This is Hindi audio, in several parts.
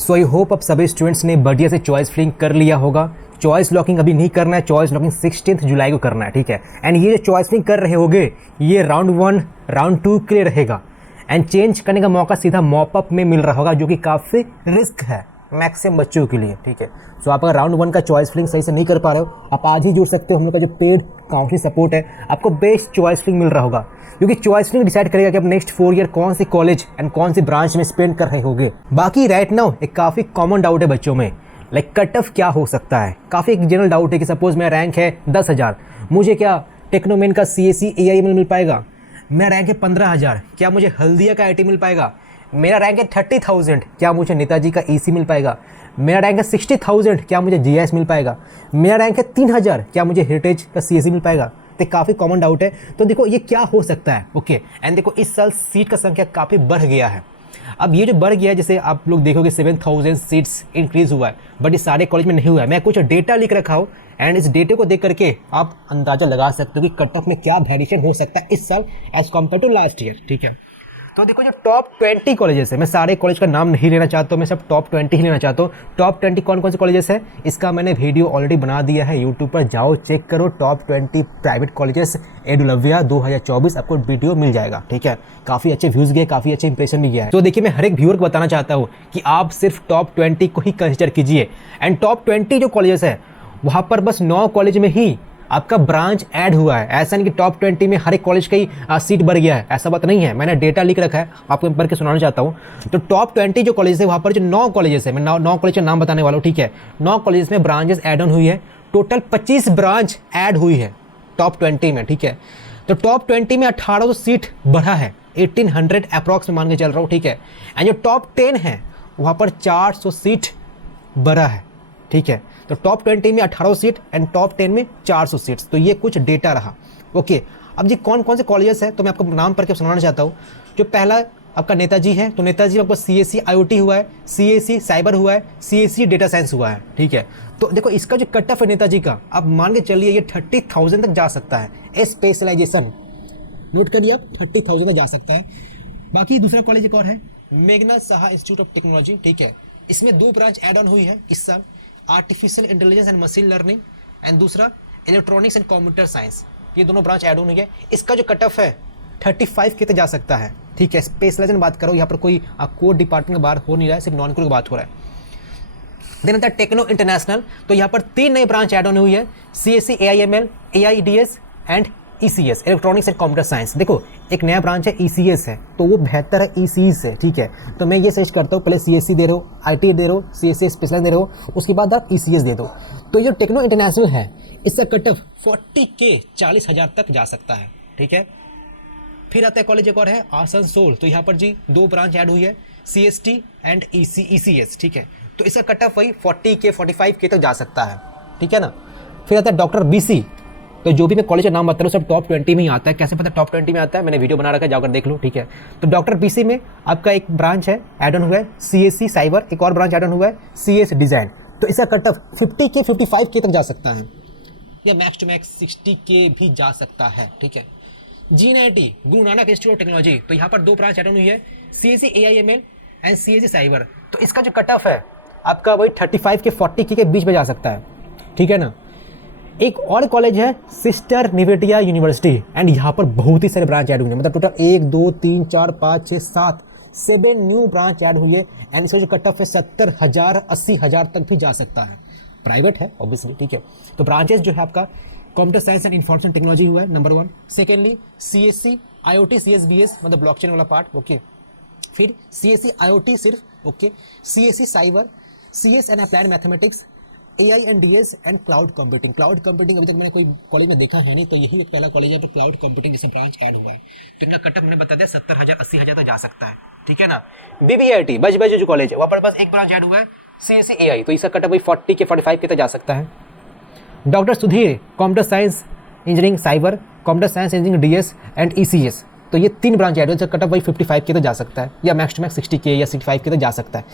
सो आई होप अब सभी स्टूडेंट्स ने बढ़िया से चॉइस फिलिंग कर लिया होगा। चॉइस लॉकिंग अभी नहीं करना है, चॉइस लॉकिंग 16 जुलाई को करना है, ठीक है। एंड ये जो चॉइस फिलिंग कर रहे होगे ये राउंड 1 राउंड 2 के लिए रहेगा। एंड चेंज करने का मौका सीधा मॉपअप में मिल रहा होगा, जो कि काफ़ी रिस्क है मैक्सिमम बच्चों के लिए, ठीक है। सो आप अगर राउंड 1 का चॉइस फिलिंग सही से नहीं कर पा रहे हो, आप आज ही जुड़ सकते हो। हम लोग का जो पेड काउंसलिंग सपोर्ट है, आपको बेस्ट चॉइस फिलिंग मिल रहा होगा, क्योंकि चॉइस फिलिंग डिसाइड करेगा कि आप नेक्स्ट 4 ईयर कौन सी कॉलेज एंड कौन सी ब्रांच में स्पेंड कर रहे होगे। बाकी राइट नाउ एक काफ़ी कॉमन डाउट है बच्चों में, लाइक कट ऑफ क्या हो सकता है। काफ़ी एक जनरल डाउट है कि सपोज मेरा रैंक है 10,000, मुझे क्या टेक्नोमेन का CSE AIML मिल पाएगा। मेरा रैंक है 15,000, क्या मुझे हल्दिया का IT मिल पाएगा। मेरा रैंक है 30,000, क्या मुझे नेताजी का EC मिल पाएगा। मेरा रैंक है 60,000, क्या मुझे GIS मिल पाएगा। मेरा रैंक है 3,000, क्या मुझे हेरिटेज का CSE मिल पाएगा। तो काफ़ी कॉमन डाउट है। तो देखो ये क्या हो सकता है, ओके। एंड देखो इस साल सीट का संख्या काफ़ी बढ़ गया है। अब ये जो बढ़ गया है, जैसे आप लोग देखोगे 7,000 सीट्स इंक्रीज हुआ है, बट ये सारे कॉलेज में नहीं हुआ है। मैं कुछ डेटा लिख रखा हूँ एंड इस डेटे को देख करके आप अंदाजा लगा सकते हो कि कट ऑफ में क्या वेरिएशन हो सकता है इस साल as compare to last year, ठीक है। तो देखो जो टॉप 20 कॉलेजेस है, मैं सारे कॉलेज का नाम नहीं लेना चाहता हूँ, मैं सब टॉप 20 ही लेना चाहता हूँ। टॉप 20 कौन कौन से कॉलेजेस है, इसका मैंने वीडियो ऑलरेडी बना दिया है यूट्यूब पर, जाओ चेक करो। टॉप 20 प्राइवेट कॉलेजेस एडुलविया 2024 आपको वीडियो मिल जाएगा, ठीक है। काफ़ी अच्छे व्यूज़ गए, काफ़ी अच्छे इंप्रेशन भी गया है। तो देखिए मैं हर एक व्यूअर को बताना चाहता हूँ कि आप सिर्फ टॉप 20 को ही कंसिडर कीजिए। एंड टॉप 20 जो कॉलेजेस है वहाँ पर बस 9 कॉलेज में ही आपका ब्रांच ऐड हुआ है। ऐसा नहीं कि टॉप 20 में हर एक कॉलेज का ही सीट बढ़ गया है, ऐसा बात नहीं है। मैंने डेटा लिख रखा है, आपको पढ़ के सुनाना चाहता हूँ। तो टॉप 20 जो कॉलेज है वहाँ पर जो 9 कॉलेजेस है, मैं 9 कॉलेज का नाम बताने वाला हूँ, ठीक है। 9 कॉलेज में ब्रांचेस ऐड ऑन हुई है, टोटल 25 ब्रांच ऐड हुई है टॉप 20 में, ठीक है। तो टॉप 20 में 1800 सीट बढ़ा है, 1800 अप्रॉक्स में मान के चल रहा हूँ, ठीक है। एंड जो टॉप 10 है वहाँ पर 400 सीट बढ़ा है, ठीक है। तो टॉप 20 में 1800 सीट एंड टॉप 10 में 400 सीट्स। तो ये कुछ डेटा रहा, ओके। अब जी कौन कौन से कॉलेजेस है तो मैं आपको नाम पढ़ के सुनाना चाहता हूँ। जो पहला आपका नेताजी है, तो नेताजी में आपको CSE IoT हुआ है, CSE साइबर हुआ है, CSE डेटा साइंस हुआ है, ठीक है। तो देखो इसका जो कट ऑफ है नेताजी का, आप मान के चलिए ये 30,000 तक जा सकता है। स्पेशलाइजेशन नोट करिए आप, 30,000 तक जा सकता है। बाकी दूसरा कॉलेज एक और है, मेघना साहा इंस्टीट्यूट ऑफ टेक्नोलॉजी, ठीक है। इसमें 2 ब्रांच ऐड ऑन हुई है इस साल, artificial intelligence and machine learning and दूसरा इलेक्ट्रॉनिक्स एंड कंप्यूटर साइंस। ये दोनों ब्रांच ऐड ऑन हुई है। इसका जो कट ऑफ है 35 के तक जा सकता है, ठीक है। स्पेशलाइजेशन बात करो, यहाँ पर कोई कोर डिपार्टमेंट का बात हो नहीं रहा है, सिर्फ नॉन कोर की बात हो रहा है। देन आता है टेक्नो इंटरनेशनल, तो यहाँ पर 3 नई ब्रांच ऐड ऑन हुई है, CSE AIML AIDS and ECS electronics and computer science. देखो एक नया ब्रांच है ECS है, तो वो बेहतर है ECS से, ठीक है। तो मैं ये सजेस्ट करता हूँ पहले CSE दे रहे हो, IT दे रहे हो, CSE स्पेशलाइज दे रहे हो, उसके बाद आप ECS दे दो। तो ये जो टेक्नो इंटरनेशनल है इसका कट ऑफ 40K 40,000 तक जा सकता है, ठीक है। फिर आता है कॉलेज एक और है आसनसोल, तो यहाँ पर जी 2 ब्रांच ऐड हुई है, CST एंड ECS, ठीक है। तो इसका कट ऑफ वही 40K 45K तक जा सकता है, ठीक है ना। फिर आता है डॉक्टर BC, तो जो भी मैं कॉलेज का नाम बता रहा हूँ सब टॉप 20 में ही आता है। कैसे पता टॉप 20 में आता है, मैंने वीडियो बना रखा है, जाकर देख लो, ठीक है। तो डॉक्टर BC में आपका एक ब्रांच है ऐड ऑन हुआ है, CSE साइबर, एक और ब्रांच ऐड ऑन हुआ है CS डिजाइन। तो इसका कट ऑफ 50K 55K तक जा सकता है, या मैक्स टू मैक्स 60K भी जा सकता है, ठीक है। G90 Guru Nanak institute of technology, तो यहाँ पर 2 ब्रांच ऐड ऑन हुई है, CSE AIML and CSE cyber. तो इसका जो कट ऑफ है आपका वही 35 के 40K के बीच में जा सकता है, ठीक है ना। एक और कॉलेज है सिस्टर निवेटिया यूनिवर्सिटी, एंड यहाँ पर बहुत ही सारे ब्रांच ऐड हुए हैं, मतलब टोटल 1 2 3 4 5 6 7 न्यू ब्रांच ऐड हुई है। एंड इसका जो कट ऑफ है 70,000 80,000 तक भी जा सकता है। प्राइवेट है ऑब्वियसली, ठीक है। तो ब्रांचेस जो है आपका computer science and information technology हुआ है number 1, secondly CSE IoT CSBS मतलब ब्लॉकचेन वाला पार्ट, ओके। फिर CSE IoT सिर्फ, okay. CSE cyber, CS and applied mathematics, AI and DS and cloud computing. Cloud computing अभी तक मैंने कोई कॉलेज में देखा है नहीं, तो यही एक पहला कॉलेज है पर क्लाउड कंप्यूटिंग जैसे ब्रांच ऐड हुआ है। तो इनका कट ऑफ मैंने बता दिया 70,000 80,000 तक जा सकता है, ठीक है ना। BBIT बज जो कॉलेज है वहाँ पर बस एक ब्रांच ऐड हुआ है, CSE AI, तो इसका कट ऑफ 40K 45K तक जा सकता है। Doctor Sudhir computer science engineering cyber, computer science engineering DS and ECS, तो ये 3 ब्रांच ऐड हुए, कट ऑफ वही 55K तक जा सकता है, या मैक्स टू मैक्स 60K या 65K तक जा सकता है।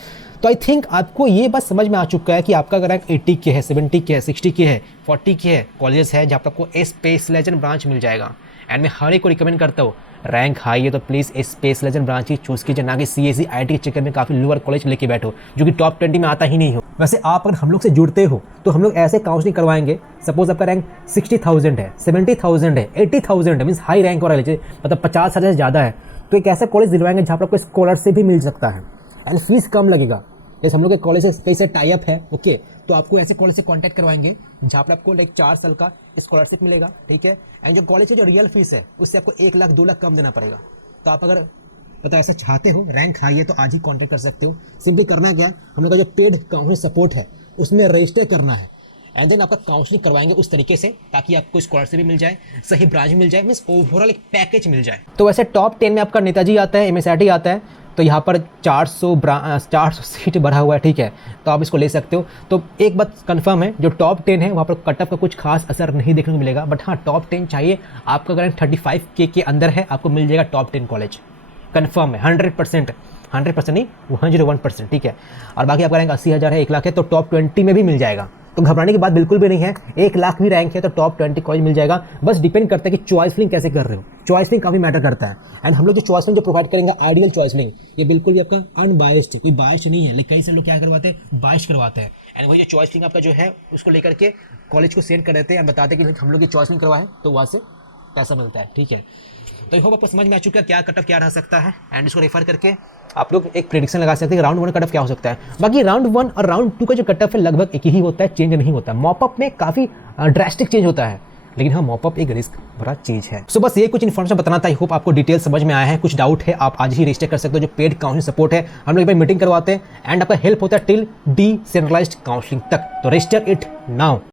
तो आई थिंक आपको ये बात समझ में आ चुका है कि आपका अगर रैंक 80K है, 70K है, 60K है, 40K है, कॉलेजेस है जहाँ पर आपको स्पेशलाइजेशन ब्रांच मिल जाएगा। एंड मैं हर एक को रिकमेंड करता हूँ रैंक हाई है तो please space legend branch he choose कीजिए, ना कि CSE IT के चक्कर में काफ़ी लोअर कॉलेज लेके बैठो जो कि टॉप 20 में आता ही नहीं हो। वैसे आप अगर हम लोग से जुड़ते हो तो हम लोग ऐसे काउंसलिंग करवाएंगे, सपोज आपका रैंक 60,000 है, 70,000 है, 80,000 है, मीन्स हाई रैंक हो रहा है, मतलब 50,000 से ज़्यादा है, तो एक ऐसा कॉलेज दिलवाएंगे जहाँ पर आपको स्कॉलरशिप भी मिल सकता है एंड फीस कम लगेगा। जैसे हम लोग के कॉलेज से कई से टाई अप है, ओके, तो आपको ऐसे कॉलेज से कांटेक्ट करवाएंगे जहाँ पर आपको लाइक 4 साल का स्कॉलरशिप मिलेगा, ठीक है। एंड जो कॉलेज की जो रियल फीस है उससे आपको 1 लाख 2 लाख कम देना पड़ेगा। तो आप अगर पता ऐसा चाहते हो, रैंक हाई है, तो आज ही कांटेक्ट कर सकते हो। सिंपली करना क्या है, हम लोग का जो पेड काउंसलिंग सपोर्ट है उसमें रजिस्टर करना है एंड देन आपका काउंसलिंग करवाएंगे उस तरीके से ताकि आपको स्कॉलरशिप भी मिल जाए, सही ब्रांच भी मिल जाए, मीन्स ओवरऑल एक पैकेज मिल जाए। तो वैसे टॉप 10 में आपका नेताजी आता है, MSIT आता है, तो यहाँ पर 400 सीट बढ़ा हुआ है, ठीक है, तो आप इसको ले सकते हो। तो एक बात कंफर्म है, जो टॉप 10 है वहाँ पर कट ऑफ का कुछ खास असर नहीं देखने को मिलेगा, बट हाँ टॉप 10 चाहिए आपका। अगर 35K के अंदर है आपको मिल जाएगा टॉप 10 कॉलेज, कंफर्म है 100%, 100% नहीं 101%, ठीक है। और बाकी आपका रैंक 80,000 है, 1 लाख है, तो टॉप 20 में भी मिल जाएगा, तो घबराने की बात बिल्कुल भी नहीं है। 1 लाख भी रैंक है तो टॉप 20 कॉलेज मिल जाएगा। बस डिपेंड करता है कि चॉइस लिंक कैसे कर रहे हो, चॉइस लिंक काफ़ी मैटर करता है। एंड हम लोग जो चॉइस लिंक जो प्रोवाइड करेंगे, आइडियल चॉइस लिंक, ये बिल्कुल भी आपका अनबायस्ड है, कोई बायस्ड नहीं है। लेकिन कई से लोग क्या करवाते हैं, बायस करवाते हैं, एंड वही जो चॉइस लिंक आपका जो है उसको लेकर के कॉलेज को सेंड कर देते हैं एंड बताते हैं कि हम लोग ये चॉइस लिंक करवाएं तो वहाँ से पैसा मिलता है, ठीक है। तो आई होप आपको समझ में आ चुका है क्या कट ऑफ क्या रह सकता है, एंड इसको रेफर करके आप लोग एक प्रेडिक्शन लगा सकते हैं कि राउंड 1 कट ऑफ क्या हो सकता है। बाकी राउंड 1 और राउंड 2 का जो कट ऑफ है लगभग एक ही होता है, चेंज नहीं होता है। मॉपअप में काफ़ी ड्रास्टिक चेंज होता है, लेकिन हाँ मॉपअप एक रिस्क भरा चीज़ है। सो बस ये कुछ इन्फॉर्मेशन बताना था। आई होप आपको डिटेल समझ में आया है। कुछ डाउट है आप आज ही रजिस्टर कर सकते हो, जो पेड काउंसलिंग सपोर्ट है हम लोग एक बार मीटिंग करवाते हैं एंड आपका हेल्प होता है टिल डिसेंट्रलाइज्ड काउंसलिंग तक। तो रजिस्टर इट नाउ।